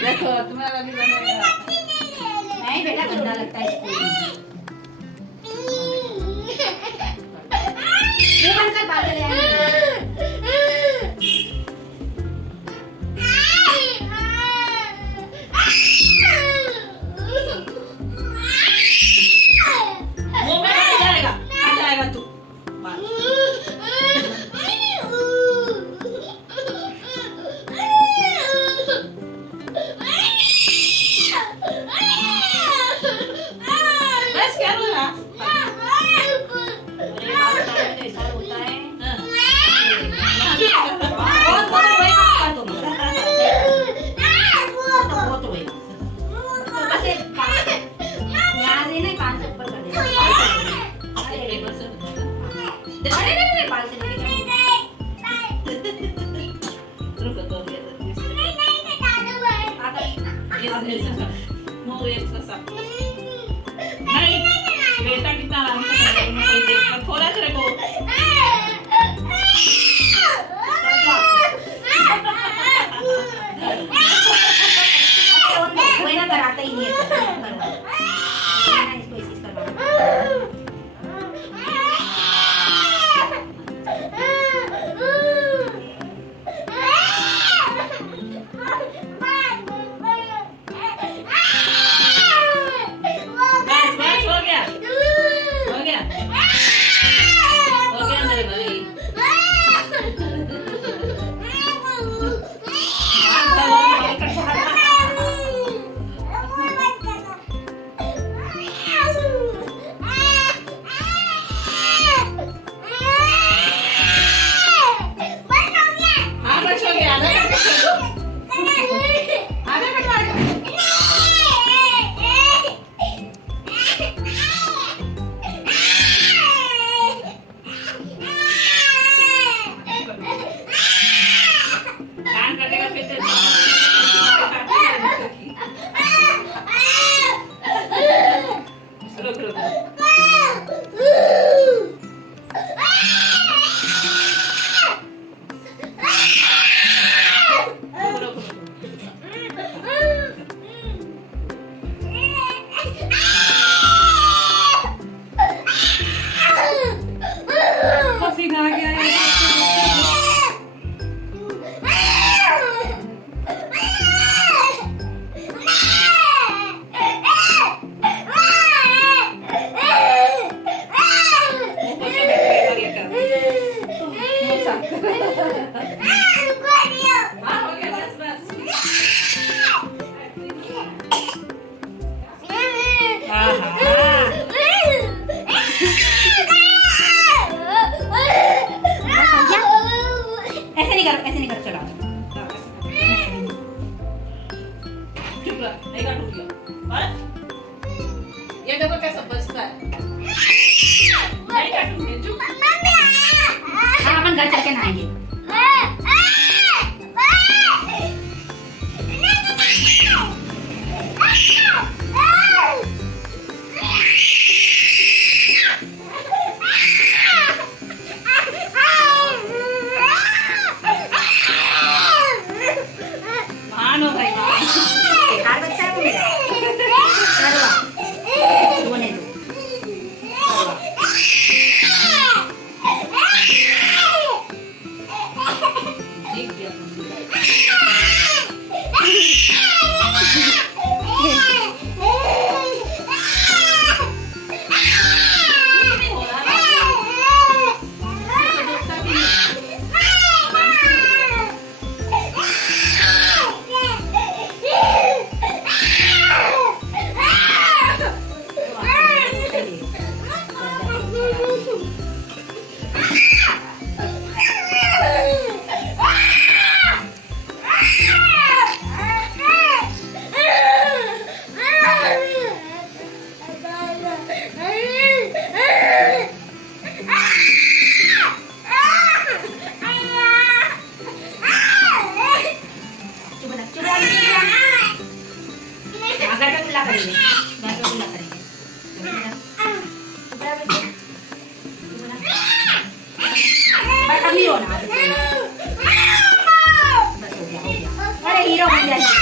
देखो तुम्हारा भी बनेगा। नहीं बेटा गंदा लगता है इसको। मुंह बंद कर बात ले आएंगे। मुंह में नहीं जाएगा, आ जाएगा तू। बस क्या बोला? ऐसा होता है। नहीं बेटा कितना आराम से देखना थोड़ा सा रखो। कोई ना कराता ही नहीं है। ऐसे नहीं कर चला चुप रह, नहीं काटूंगी बस। ये देखो कैसा बजता है। नहीं काटूंगी, चुप। हाँ अपन घर चल के नहाएंगे। मानो भाई बेकार बच्चा है वो मेरा। करवा रोने दो। ठीक है। अरे हीरो बन जाए।